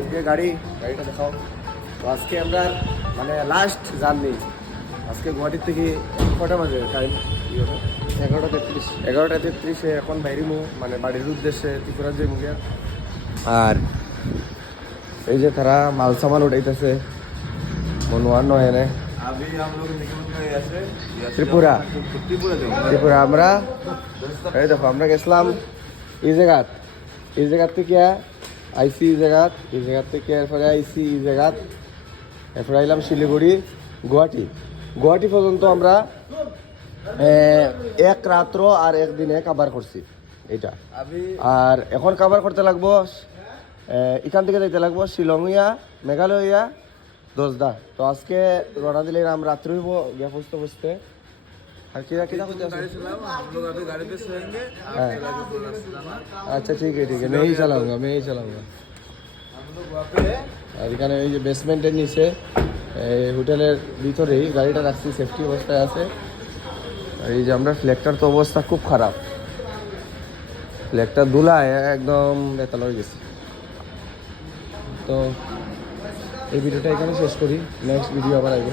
এই যে গাড়িটা দেখাও। তো আজকে আমরা মানে লাস্ট জার্নি। আজকে গুয়াহাটির থেকে কটা বাজে টাইম? 11:33 এখন বাইরিমু মানে বাড়ির উদ্দেশ্যে ত্রিপুরার যে মুখিয়া। আর এই যে তারা মাল সামাল উঠাইতেছে মনোয়ার নয় এনে ত্রিপুরা। আমরা এই দেখো আমরা গেছিলাম এই জায়গার থেকে আইসি এই জায়গার থেকে এরপরে আইসি এই জায়গাত, এরপরে আইলাম শিলিগুড়ি গুয়াহাটি পর্যন্ত আমরা এক রাত্র আর একদিনে কাভার করছি এটা। আর এখন কাভার করতে লাগবো এখান থেকে যাইতে লাগবো শিলংয়া মেঘালয়া দোসদা। তো আজকে রওনা দিলে আমরা রাত্রি হইব গিয়া বুঝতে আর কিরা করতে আসবে। আচ্ছা ঠিক আছে मैं ही चलाऊंगा। আর এখানে এই যে বেসমেন্টের নিচে হোটেলের ভিতরেই গাড়িটা রাখছি, সেফটি অবস্থায় আছে। আর এই যে আমরা ফ্ল্যাগটার তো অবস্থা খুব খারাপ, ফ্ল্যাগটা ধুলায় একদম বেতাল হয়ে গেছে। তো এই ভিডিওটা এখানে শেষ করি, নেক্সট ভিডিও আবার আসবে।